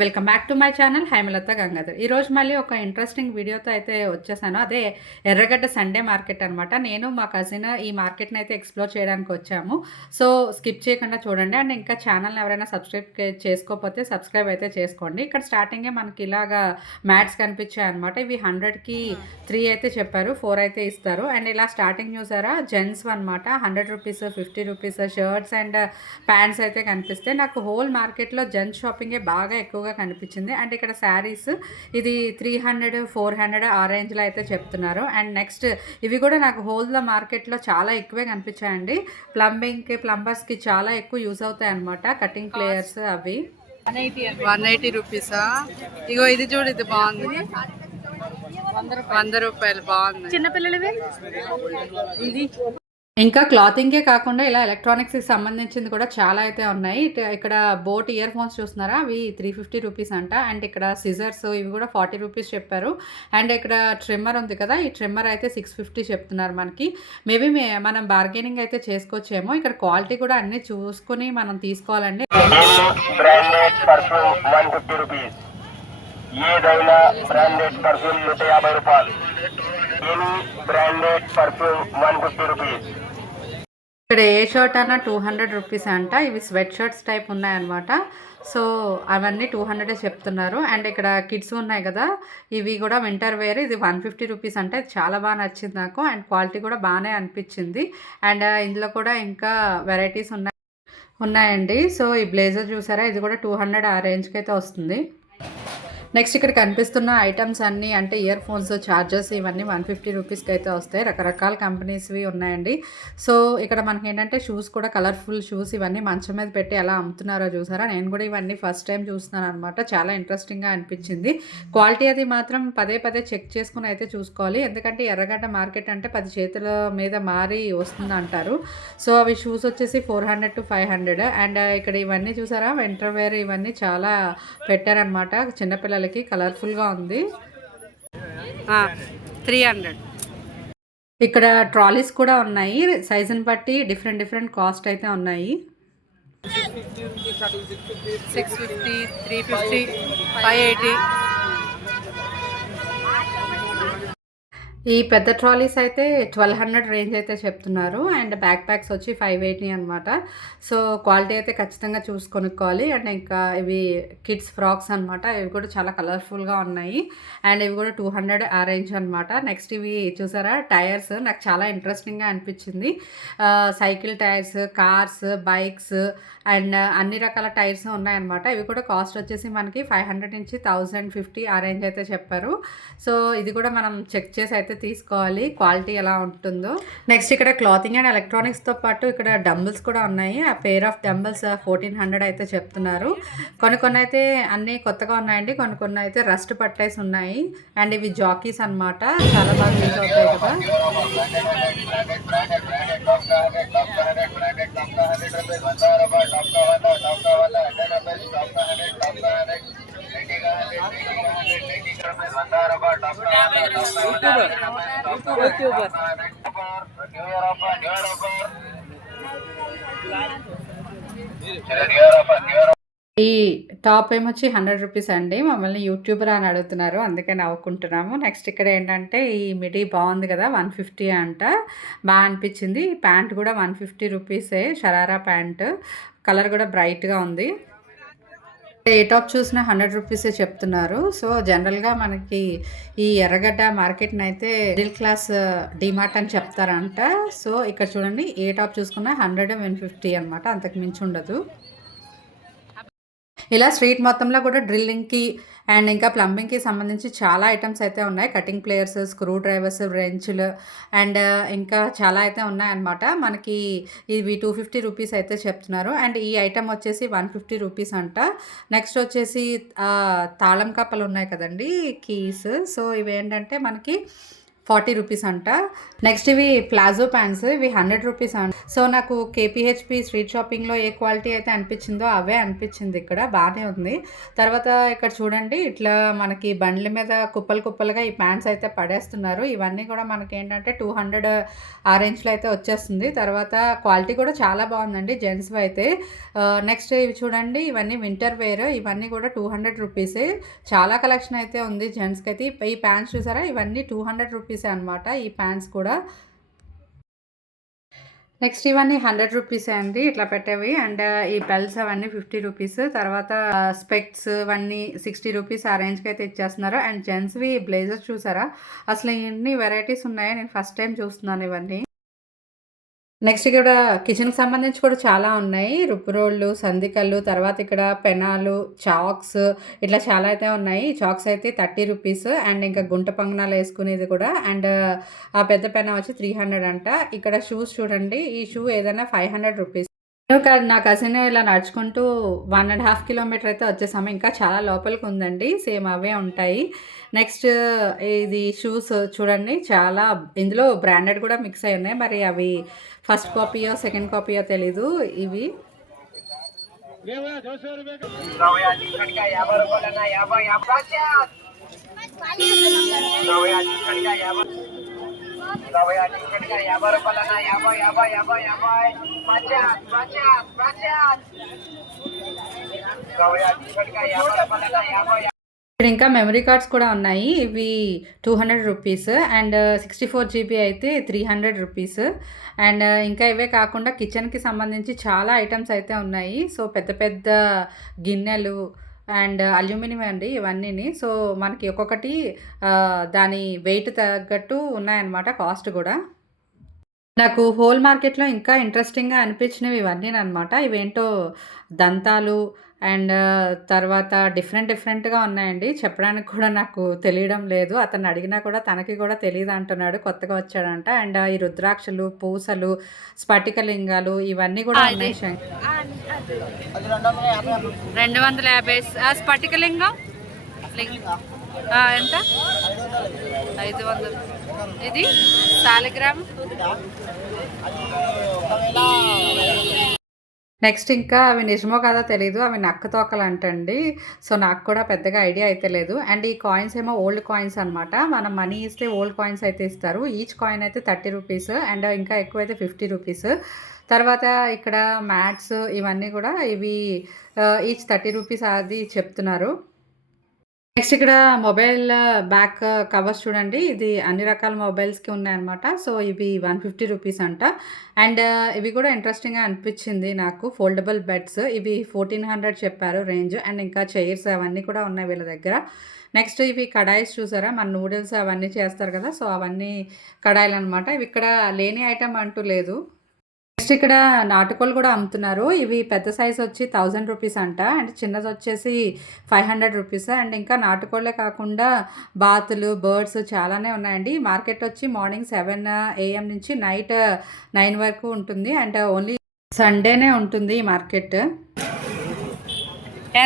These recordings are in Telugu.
Welcome back to my channel Haimalatha Gangadhar. ఈరోజు మళ్ళీ ఒక ఇంట్రెస్టింగ్ వీడియోతో అయితే వచ్చేసాను. అదే ఎర్రగడ్డ సండే మార్కెట్ అనమాట. నేను మా కజిన్ ఈ మార్కెట్ని అయితే ఎక్స్ప్లోర్ చేయడానికి వచ్చాము. సో స్కిప్ చేయకుండా చూడండి. అండ్ ఇంకా ఛానల్ని ఎవరైనా సబ్స్క్రైబ్ చేసుకోకపోతే సబ్స్క్రైబ్ అయితే చేసుకోండి. ఇక్కడ స్టార్టింగే మనకి ఇలాగా మ్యాట్స్ కనిపించాయి అనమాట. ఇవి 100కి 3 అయితే చెప్పారు, 4 అయితే ఇస్తారు. అండ్ ఇలా స్టార్టింగ్ చూసారా, జెంట్స్ అనమాట. 100 rupees, 50 rupees shirts and pants అయితే కనిపిస్తాయి. నాకు హోల్ మార్కెట్లో జెంట్స్ షాపింగే బాగా ఎక్కువగా కనిపించింది. అండ్ ఇక్కడ శారీస్ ఇది 300, 400 ఆ రేంజ్లో అయితే చెప్తున్నారు. అండ్ నెక్స్ట్ ఇవి కూడా నాకు హోల్ద మార్కెట్లో చాలా ఎక్కువే కనిపించాయండి. ప్లంబర్స్కి చాలా ఎక్కువ యూజ్ అవుతాయి అనమాట. కటింగ్ ప్లేయర్స్ అవి 180 రూపీసా. ఇగో ఇది చూడు, ఇది బాగుంది, 100 రూపాయలు. బాగుంది చిన్నపిల్లలవి. ఇది ఇంకా క్లాతింగే కాకుండా ఇలా ఎలక్ట్రానిక్స్కి సంబంధించింది కూడా చాలా అయితే ఉన్నాయి. ఇక్కడ బోట్ ఇయర్ ఫోన్స్ చూస్తున్నారా, అవి 350 రూపీస్ అంట. అండ్ ఇక్కడ సిజర్స్ ఇవి కూడా 40 రూపీస్ చెప్పారు. అండ్ ఇక్కడ ట్రిమ్మర్ ఉంది కదా, ఈ ట్రిమ్మర్ అయితే 650 చెప్తున్నారు మనకి. మేబీ మనం బార్గెనింగ్ అయితే చేసుకోవచ్చేమో. ఇక్కడ క్వాలిటీ కూడా అన్నీ చూసుకుని మనం తీసుకోవాలండి. ఏదైనా బ్రాండెడ్ పర్ఫ్యూమ్ 150 రూపాయలు. Any branded perfume 150 rupees. ఇక్కడ ఏ షర్ట్ అన్నా 200 రూపీస్ అంట. ఇవి స్వెట్ షర్ట్స్ టైప్ ఉన్నాయన్నమాట. సో అవన్నీ 200 చెప్తున్నారు. అండ్ ఇక్కడ కిడ్స్ ఉన్నాయి కదా, ఇవి కూడా వింటర్ వేర్. ఇది 150 రూపీస్ అంటే చాలా బాగా నచ్చింది నాకు. అండ్ క్వాలిటీ కూడా బాగానే అనిపించింది. అండ్ ఇందులో కూడా ఇంకా వెరైటీస్ ఉన్నాయండి. సో ఈ బ్లేజర్ చూసారా, ఇది కూడా 200 ఆ రేంజ్కి అయితే వస్తుంది. నెక్స్ట్ ఇక్కడ కనిపిస్తున్న ఐటమ్స్ అన్నీ అంటే ఇయర్ ఫోన్స్, ఛార్జర్స్ ఇవన్నీ 150 రూపీస్కి అయితే వస్తాయి. రకరకాల కంపెనీస్వి ఉన్నాయండి. సో ఇక్కడ మనకి ఏంటంటే షూస్ కూడా, కలర్ఫుల్ షూస్ ఇవన్నీ మంచం మీద పెట్టి ఎలా అమ్ముతున్నారో చూసారా. నేను కూడా ఇవన్నీ ఫస్ట్ టైం చూస్తున్నాను అనమాట. చాలా ఇంట్రెస్టింగ్గా అనిపించింది. క్వాలిటీ అది మాత్రం పదే చెక్ చేసుకుని అయితే చూసుకోవాలి. ఎందుకంటే ఎర్రగడ్డ మార్కెట్ అంటే 10 చేతుల మీద మారి వస్తుంది అంటారు. సో అవి షూస్ వచ్చేసి 400 to 500. అండ్ ఇక్కడ ఇవన్నీ చూసారా, వింటర్ వేర్ ఇవన్నీ చాలా పెట్టారనమాట. చిన్నపిల్లలకి కలర్ఫుల్గా ఉంది. 300. ఇక్కడ ట్రాలీస్ కూడా ఉన్నాయి. సైజుని బట్టి డిఫరెంట్ కాస్ట్ అయితే ఉన్నాయి. 650, 350, 580. ఈ పెద్ద ట్రాలీస్ అయితే 1200 రేంజ్ అయితే చెప్తున్నారు. అండ్ బ్యాక్ ప్యాక్స్ వచ్చి 580 అనమాట. సో క్వాలిటీ అయితే ఖచ్చితంగా చూసి కొనుక్కోవాలి. అండ్ ఇంకా ఇవి కిడ్స్ ఫ్రాక్స్ అనమాట. ఇవి కూడా చాలా కలర్ఫుల్గా ఉన్నాయి. అండ్ ఇవి కూడా 200 ఆ రేంజ్ అనమాట. నెక్స్ట్ ఇవి చూసారా, టైర్స్ నాకు చాలా ఇంట్రెస్టింగ్గా అనిపించింది. Cycle tyres, cars, bikes and అన్ని రకాల టైర్స్ ఉన్నాయన్నమాట. ఇవి కూడా కాస్ట్ వచ్చేసి మనకి 500 నుంచి 1050 ఆ రేంజ్ అయితే చెప్పారు. సో ఇది కూడా మనం చెక్ చేసి అయితే తీసుకోవాలి, క్వాలిటీ ఎలా ఉంటుందో. నెక్స్ట్ ఇక్కడ క్లాతింగ్ అండ్ ఎలక్ట్రానిక్స్తో పాటు ఇక్కడ డంబుల్స్ కూడా ఉన్నాయి. ఆ పేర్ ఆఫ్ డంబుల్స్ 1400 అయితే చెప్తున్నారు. కొన్ని అయితే అన్నీ కొత్తగా ఉన్నాయండి, కొన్ని అయితే రస్ట్ పట్టేసి ఉన్నాయి. అండ్ ఇవి జాకీస్ అనమాట, చాలా బాగా యూజ్ అవుతాయి కదా. ఈ టాప్ ఏమొచ్చి 100 రూపీస్ అండి. మమ్మల్ని యూట్యూబర్ అని అడుగుతున్నారు, అందుకే నవ్వుకుంటున్నాము. నెక్స్ట్ ఇక్కడ ఏంటంటే ఈ మిడీ బాగుంది కదా, 150 అంట. బాగా అనిపించింది. ప్యాంట్ కూడా 150 రూపీసే, షరారా ప్యాంట్. కలర్ కూడా బ్రైట్గా ఉంది. ఏ టాప్ చూసినా 100 రూపీసే చెప్తున్నారు. సో జనరల్గా మనకి ఈ ఎర్రగడ్డ మార్కెట్ని అయితే మిడిల్ క్లాస్ డిమార్ట్ అని చెప్తారంట. సో ఇక్కడ చూడండి, ఏ టాప్ చూసుకున్నా 100, 150 అనమాట, అంతకు మించి ఉండదు. ఇలా స్ట్రీట్ మొత్తంలో కూడా డ్రిల్లింగ్కి అండ్ ఇంకా ప్లంబింగ్కి సంబంధించి చాలా ఐటమ్స్ అయితే ఉన్నాయి. కటింగ్ ప్లేయర్స్, స్క్రూ డ్రైవర్స్, రెంచ్లు అండ్ ఇంకా చాలా అయితే ఉన్నాయన్నమాట. మనకి ఇవి 250 రూపీస్ అయితే చెప్తున్నారు. అండ్ ఈ ఐటమ్ వచ్చేసి 150 రూపీస్ అంట. నెక్స్ట్ వచ్చేసి తాళం కప్పలు ఉన్నాయి కదండి, కీస్. సో ఇవి ఏంటంటే మనకి 40 రూపీస్ అంట. నెక్స్ట్ ఇవి ప్లాజో ప్యాంట్స్, ఇవి 100 రూపీస్ అంట. సో నాకు కేపీహెచ్పి స్ట్రీట్ షాపింగ్లో ఏ క్వాలిటీ అయితే అనిపించిందో అవే అనిపించింది. ఇక్కడ బాగానే ఉంది. తర్వాత ఇక్కడ చూడండి, ఇట్లా మనకి బండ్ల మీద కుప్పలు కుప్పలుగా ఈ ప్యాంట్స్ అయితే పడేస్తున్నారు. ఇవన్నీ కూడా మనకి ఏంటంటే 200 ఆ రేంజ్లో అయితే వచ్చేస్తుంది. తర్వాత క్వాలిటీ కూడా చాలా బాగుందండి జెంట్స్వి అయితే. నెక్స్ట్ ఇవి చూడండి, ఇవన్నీ వింటర్ వేర్, ఇవన్నీ కూడా 200 రూపీసే. చాలా కలెక్షన్ అయితే ఉంది జెంట్స్కి అయితే. ఈ ప్యాంట్స్ చూసారా, ఇవన్నీ 200 రూపీసే అనమాట ఈ ప్యాంట్స్ కూడా. నెక్స్ట్ ఇవన్నీ 100 రూపీసే అండి ఇట్లా పెట్టేవి. అండ్ ఈ బెల్ట్స్ అవన్నీ 50 రూపీస్. తర్వాత స్పెక్స్ ఇవన్నీ 60 రూపీస్ ఆ రేంజ్కి అయితే ఇచ్చేస్తున్నారు. అండ్ జెంట్స్వి బ్లేజర్స్ చూసారా, అసలు ఎన్ని వెరైటీస్ ఉన్నాయో నేను ఫస్ట్ టైం చూస్తున్నాను ఇవన్నీ. నెక్స్ట్ ఇక్కడ కిచెన్కి సంబంధించి కూడా చాలా ఉన్నాయి. రుబ్బురోళ్ళు, సందికళ్ళు, తర్వాత ఇక్కడ పెనాలు, చాక్స్, ఇట్లా చాలా అయితే ఉన్నాయి. చాక్స్ అయితే 30 రూపీస్. అండ్ ఇంకా గుంట పంగనాలు వేసుకునేది కూడా. అండ్ ఆ పెద్ద పెన వచ్చి 300 అంట. ఇక్కడ షూస్ చూడండి, ఈ షూ ఏదైనా 500 రూపీస్. నా కజిన్ ఇలా నడుచుకుంటూ 1.5 కిలోమీటర్ అయితే వచ్చేసాము. ఇంకా చాలా లోపలికి ఉందండి, సేమ్ అవే ఉంటాయి. నెక్స్ట్ ఇది షూస్ చూడండి, చాలా ఇందులో బ్రాండెడ్ కూడా మిక్స్ అయి ఉన్నాయి. మరి అవి ఫస్ట్ కాపీయో సెకండ్ కాపీయో తెలీదు. ఇవి ఇక్కడ ఇంకా మెమరీ కార్డ్స్ కూడా ఉన్నాయి. ఇవి 200 రూపీస్. అండ్ 64 GB అయితే 300 రూపీస్. అండ్ ఇంకా ఇవే కాకుండా కిచెన్కి సంబంధించి చాలా ఐటమ్స్ అయితే ఉన్నాయి. సో పెద్ద పెద్ద గిన్నెలు అండ్ అల్యూమినియం అండి ఇవన్నీని. సో మనకి ఒక్కొక్కటి దాని వెయిట్ తగ్గట్టు ఉన్నాయన్నమాట కాస్ట్ కూడా. నాకు హోల్ మార్కెట్లో ఇంకా ఇంట్రెస్టింగ్గా అనిపించినవి ఇవన్నీ అనమాట. ఇవేంటో దంతాలు అండ్ తర్వాత డిఫరెంట్గా ఉన్నాయండి. చెప్పడానికి కూడా నాకు తెలియడం లేదు. అతను అడిగినా కూడా తనకి కూడా తెలియదు అంటున్నాడు, కొత్తగా వచ్చాడంట. అండ్ ఈ రుద్రాక్షలు, పూసలు, స్ఫటికలింగాలు ఇవన్నీ కూడా ఉన్నాయి. 250 స్ఫటికలింగం ఎంత? 500. ఇది సాలిగ్రామ్. నెక్స్ట్ ఇంకా అవి నిజమో కాదో తెలీదు, అవి నక్క తోకలు అంటండి. సో నాకు కూడా పెద్దగా ఐడియా అయితే లేదు. అండ్ ఈ కాయిన్స్ ఏమో ఓల్డ్ కాయిన్స్ అనమాట. మనం మనీ ఇస్తే ఓల్డ్ కాయిన్స్ అయితే ఇస్తారు. ఈచ్ కాయిన్ అయితే 30 రూపీస్. అండ్ ఇంకా ఎక్కువ అయితే 50 రూపీస్. తర్వాత ఇక్కడ మ్యాట్స్ ఇవన్నీ కూడా ఇవి ఈచ్ 30 రూపీస్ అది చెప్తున్నారు. నెక్స్ట్ ఇక్కడ మొబైల్ బ్యాక్ కవర్స్ చూడండి, ఇది అన్ని రకాల మొబైల్స్కి ఉన్నాయన్నమాట. సో ఇవి 150 రూపీస్ అంట. అండ్ ఇవి కూడా ఇంట్రెస్టింగ్గా అనిపించింది నాకు. ఫోల్డబుల్ బెడ్స్ ఇవి 1400 చెప్పారు రేంజ్. అండ్ ఇంకా చైర్స్ అవన్నీ కూడా ఉన్నాయి వీళ్ళ దగ్గర. నెక్స్ట్ ఇవి కడాయిస్ చూసారా, మన నూడిల్స్ అవన్నీ చేస్తారు కదా, సో అవన్నీ కడాయిలు అనమాట. ఇవి ఇక్కడ లేని ఐటమ్ అంటూ లేదు. నెక్స్ట్ ఇక్కడ నాటుకోలు కూడా అమ్ముతున్నారు. ఇవి పెద్ద సైజ్ వచ్చి 1000 రూపీస్ అంట. అండ్ చిన్నది వచ్చేసి 500 రూపీస్. అండ్ ఇంకా నాటుకోళ్ళే కాకుండా బాతులు, బర్డ్స్ చాలానే ఉన్నాయండి. మార్కెట్ వచ్చి మార్నింగ్ 7 AM నుంచి నైట్ 9 వరకు ఉంటుంది. అండ్ ఓన్లీ సండేనే ఉంటుంది ఈ మార్కెట్.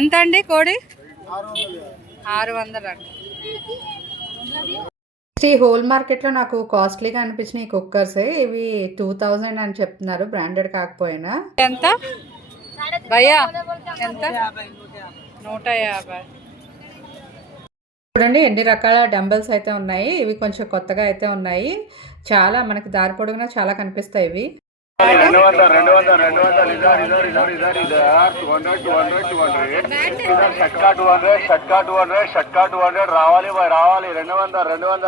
ఎంత అండి కోడి? 600 అండి. ఈ హోల్ మార్కెట్లో నాకు కాస్ట్లీగా అనిపించిన ఈ కుక్కర్సే. ఇవి 2000 అని చెప్తున్నారు, బ్రాండెడ్ కాకపోయినా. ఎంత భయ్యా? ఎంత? 150. చూడండి ఎన్ని రకాల డంబల్స్ అయితే ఉన్నాయి. ఇవి కొంచెం కొత్తగా అయితే ఉన్నాయి. చాలా మనకి దారి పొడుగునా చాలా కనిపిస్తాయి ఇవి. 200 రావాలి 200.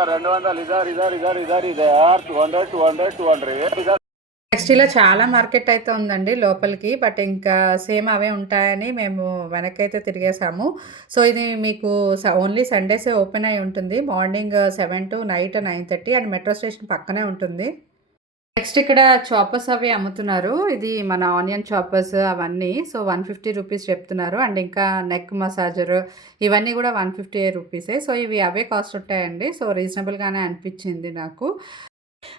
నెక్స్ట్ ఇలా చాలా మార్కెట్ అయితే ఉందండి లోపలికి. బట్ ఇంకా సేమ్ అవే ఉంటాయని మేము వెనక్కి అయితే తిరిగేసాము. సో ఇది మీకు ఓన్లీ సండేసే ఓపెన్ అయి ఉంటుంది. Morning 7 to night 9:30. And metro station పక్కనే ఉంటుంది. నెక్స్ట్ ఇక్కడ చాపర్స్ అవి అమ్ముతున్నారు. ఇది మన ఆనియన్ చాపర్స్ అవన్నీ. సో 150 రూపీస్ చెప్తున్నారు. అండ్ ఇంకా నెక్ మసాజర్ ఇవన్నీ కూడా 150 రూపీసే. సో ఇవి అవే కాస్ట్ ఉంటాయండి. సో రీజనబుల్గానే అనిపించింది నాకు.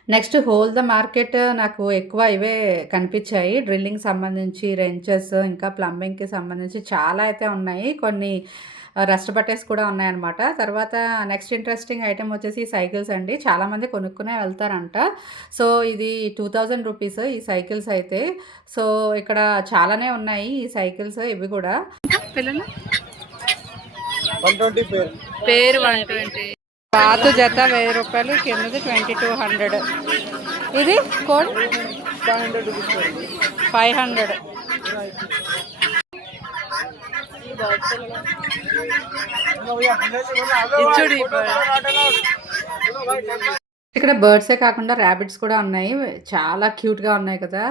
నెక్స్ట్ హోల్ ద మార్కెట్ నాకు ఎక్కువ ఇవే కనిపించాయి. డ్రిల్లింగ్ సంబంధించి రెంచెస్, ఇంకా ప్లంబింగ్‌కి సంబంధించి చాలా అయితే ఉన్నాయి. కొన్ని రస్ట్ బట్టేసి కూడా ఉన్నాయన్నమాట. తర్వాత నెక్స్ట్ ఇంట్రెస్టింగ్ ఐటెమ్ వచ్చేసి సైకిల్స్ అండి. చాలామంది కొనుక్కునే వెళ్తారంట. సో, ఇది 2000 రూపీస్ ఈ సైకిల్స్ అయితే. సో, ఇక్కడ చాలానే ఉన్నాయి ఈ సైకిల్స్ ఇవి కూడా. పిల్లలు 120 పేరు. పేరు 120. పాత జత 1000 రూపాయలు, కిందది 2200. ఇది కోడ్ 500 రూపీస్ పేరు. 500. ఇచ్చుడు ఈ bird. ఇక్కడ బర్డ్సే కాకుండా ర్యాబిట్స్ కూడా ఉన్నాయి. చాలా క్యూట్‌గా ఉన్నాయి కదా!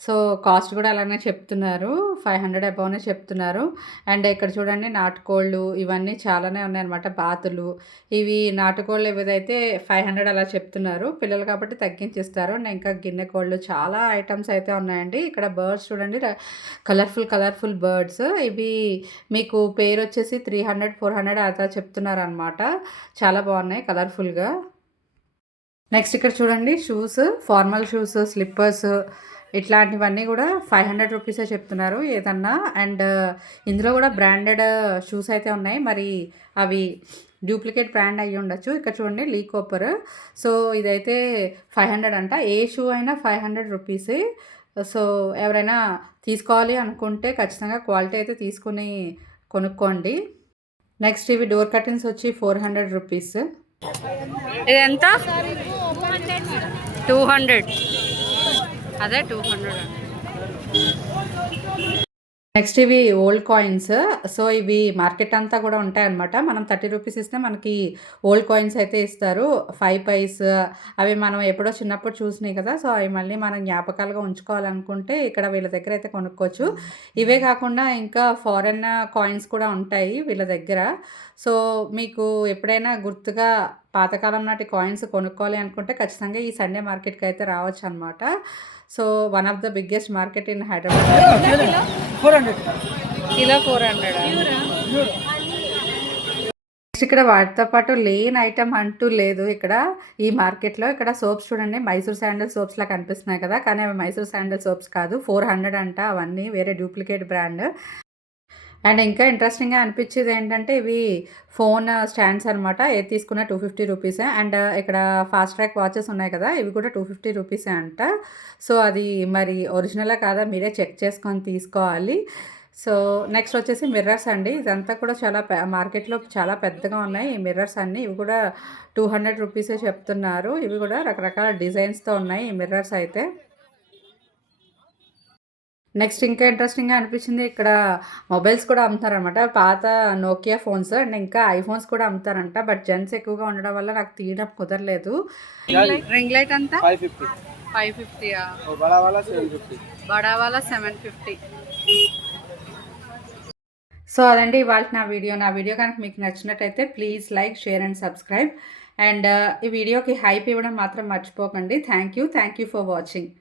సో, కాస్ట్ కూడా అలానే చెప్తున్నారు. 500 అబోవ్‌నే చెప్తున్నారు. అండ్ ఇక్కడ చూడండి నాటుకోళ్ళు ఇవన్నీ చాలానే ఉన్నాయన్నమాట. బాతులు ఇవి నాటుకోళ్ళు ఏవైతే 500 అలా చెప్తున్నారు. పిల్లలు కాబట్టి తగ్గించిస్తారు. అండ్ ఇంకా గిన్నె కోళ్ళు చాలా ఐటమ్స్ అయితే ఉన్నాయండి. ఇక్కడ బర్డ్స్ చూడండి కలర్ఫుల్ బర్డ్స్. ఇవి మీకు పేరు వచ్చేసి 300, 400 అలా చెప్తున్నారనమాట. చాలా బాగున్నాయి కలర్ఫుల్‌గా. నెక్స్ట్ ఇక్కడ చూడండి షూస్, ఫార్మల్ షూస్, స్లిప్పర్స్ ఇట్లాంటివన్నీ కూడా 500 రూపీసే చెప్తున్నారు ఏదన్నా. అండ్ ఇందులో కూడా బ్రాండెడ్ షూస్ అయితే ఉన్నాయి. మరి అవి డూప్లికేట్ బ్రాండ్ అయ్యి ఉండొచ్చు. ఇక్కడ చూడండి లీ కోపర్. సో, ఇదైతే 500 అంట. ఏ షూ అయినా 500 రూపీసే. సో, ఎవరైనా తీసుకోవాలి అనుకుంటే ఖచ్చితంగా క్వాలిటీ అయితే తీసుకుని కొనుక్కోండి. నెక్స్ట్ ఇవి డోర్ కర్టన్స్ వచ్చి 400 రూపీస్. ఇది ఎంత? 200. అదే 200. నెక్స్ట్ ఇవి ఓల్డ్ కాయిన్స్. సో, ఇవి మార్కెట్ అంతా కూడా ఉంటాయన్నమాట. మనం 30 రూపీస్ ఇస్తే మనకి ఓల్డ్ కాయిన్స్ అయితే ఇస్తారు. 5 పైస్ అవి మనం ఎప్పుడో చిన్నప్పుడు చూసినాయి కదా! సో, అవి మళ్ళీ మనం జ్ఞాపకాలుగా ఉంచుకోవాలనుకుంటే ఇక్కడ వీళ్ళ దగ్గర అయితే కొనుక్కోవచ్చు. ఇవే కాకుండా ఇంకా ఫారెన్ కాయిన్స్ కూడా ఉంటాయి వీళ్ళ దగ్గర. సో, మీకు ఎప్పుడైనా గుర్తుగా పాతకాలం నాటి కాయిన్స్ కొనుక్కోవాలి అనుకుంటే ఖచ్చితంగా ఈ సండే మార్కెట్‌కి అయితే రావచ్చనమాట. So, one of the biggest market in Hyderabad. 400. Kilo 400. Next ఇక్కడ వాటితో పాటు లేని ఐటమ్ అంటూ లేదు ఇక్కడ ఈ మార్కెట్‌లో. ఇక్కడ సోప్స్ చూడండి మైసూర్ శాండల్ సోప్స్‌లా కనిపిస్తున్నాయి కదా! కానీ అవి మైసూర్ శాండల్ సోప్స్ కాదు. 400 అంట అవన్నీ వేరే డూప్లికేట్ బ్రాండ్. అండ్ ఇంకా ఇంట్రెస్టింగ్‌గా అనిపించేది ఏంటంటే ఇవి ఫోన్ స్టాండ్స్ అనమాట. ఏది తీసుకున్నా 250 రూపీసే. అండ్ ఇక్కడ ఫాస్ట్ ట్రాక్ వాచెస్ ఉన్నాయి కదా! ఇవి కూడా 250 రూపీసే అంట. సో, అది మరి ఒరిజినలా కాదా మీరే చెక్ చేసుకొని తీసుకోవాలి. సో, నెక్స్ట్ వచ్చేసి మిర్రర్స్ అండి. ఇదంతా కూడా చాలా మార్కెట్‌లో చాలా పెద్దగా ఉన్నాయి ఈ మిర్రర్స్ అన్నీ. ఇవి కూడా 200 రూపీసే చెప్తున్నారు. ఇవి కూడా రకరకాల డిజైన్స్‌తో ఉన్నాయి ఈ మిర్రర్స్ అయితే. నెక్స్ట్ ఇంకా ఇంట్రెస్టింగ్‌గా అనిపించింది ఇక్కడ మొబైల్స్ కూడా అమ్ముతారనమాట. పాత నోకియా ఫోన్స్ అండ్ ఇంకా ఐఫోన్స్ కూడా అమ్ముతారంట. బట్ జెంట్స్ ఎక్కువగా ఉండడం వల్ల నాకు తీయడం కుదరలేదు. రింగ్ లైట్ ఎంత? 550. 550. और बड़ा वाला 750. బడా వాళ్ళ 750. సో, అదండి ఇవాల్టి నా వీడియో. నా వీడియో కనుక మీకు నచ్చినట్టయితే please like, share and subscribe. And ఈ వీడియోకి హైప్ ఇవ్వడం మాత్రం మర్చిపోకండి. Thank you for watching.